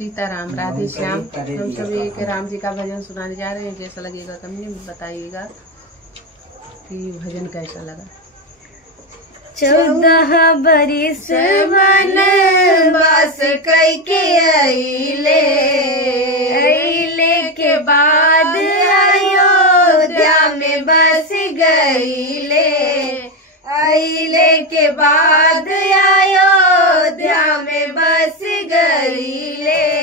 सीताराम, राधे श्याम। हम सभी एक राम जी का भजन सुनाने जा रहे हैं। कैसा लगेगा कमेंट बताइएगा कि भजन कैसा लगा। 14 बरिस वनवास कैके अइले, के बाद अयोध्या में बस गइले, अइले के बाद अयोध्या में बस गइले।